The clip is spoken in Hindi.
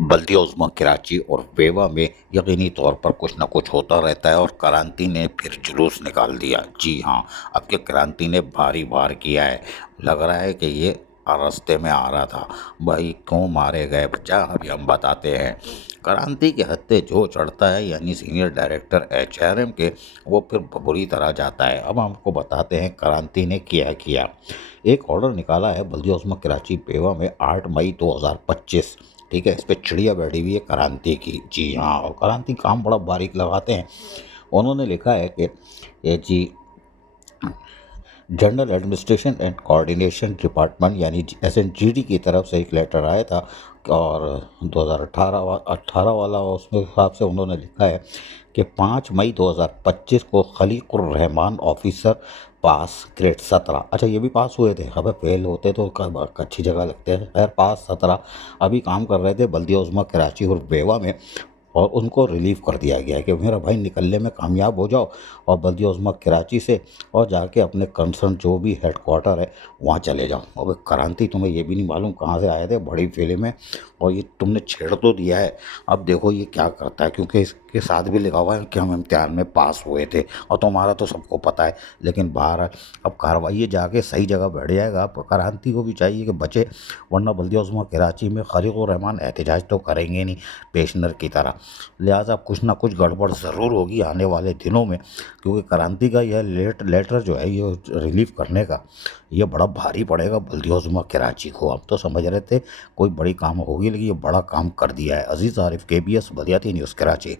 बल्दिया उज़्मा कराची और पेवा में यकीनी तौर पर कुछ न कुछ होता रहता है और क्रांति ने फिर जुलूस निकाल दिया। जी हाँ, अब के क्रांति ने भारी वार किया है। लग रहा है कि ये रास्ते में आ रहा था। भाई क्यों मारे गए बच्चा, अभी हम बताते हैं। क्रांति के हत्थे जो चढ़ता है यानी सीनियर डायरेक्टर एचआरएम के, वो फिर बुरी तरह जाता है। अब हम आपको बताते हैं क्रांति ने क्या किया। एक ऑर्डर निकाला है बल्दिया उज़्मा कराची पेवा में 8 मई 2025। ठीक है, इस पे चिड़िया बैठी हुई है क्रांति की। जी हाँ, और क्रांति काम बड़ा बारीक लगाते हैं। उन्होंने लिखा है कि ये जी general administration and coordination department यानी एसएनजीडी की तरफ से एक लेटर आया था और 2018 वाला उसमें हिसाब से उन्होंने लिखा है कि 5 मई 2025 को खलीकुर रहमान ऑफिसर पास ग्रेड 17। अच्छा, ये भी पास हुए थे। अबे फेल होते तो अच्छी जगह लगते हैं। खैर पास 17 अभी काम कर रहे थे बल्दिया उज़्मा कराची और बेवा में, और उनको रिलीव कर दिया गया है कि मेरा भाई निकलने में कामयाब हो जाओ और बल्दिया उज़्मा कराची से और जाके अपने कंसर्न जो भी हेडक्वार्टर है वहाँ चले जाओ। अब क्रांति तुम्हें ये भी नहीं मालूम कहाँ से आए थे, बड़ी फिल्म है और ये तुमने छेड़ तो दिया है। अब देखो ये क्या करता है, क्योंकि इसके साथ भी लिखा हुआ है कि हम इम्तिहान में पास हुए थे और तुम्हारा तो सबको पता है। लेकिन बाहर अब कार्रवाई ये जाके सही जगह बैठ जाएगा। अब क्रांति को भी चाहिए कि बचे, वरना बल्दिया उज़्मा कराची में खलीकुर रहमान एहतजाज तो करेंगे नहीं पेशनर की तरह। लिहाजा कुछ ना कुछ गड़बड़ ज़रूर होगी आने वाले दिनों में, क्योंकि क्रांति का यह लेटर जो है ये रिलीव करने का ये बड़ा भारी पड़ेगा बल्दिया उज़्मा कराची को। अब तो समझ रहे थे कोई बड़ी काम होगी, लेकिन ये बड़ा काम कर दिया है। अजीज़ आरिफ, केबीएस बल्दियाती न्यूज़ कराची।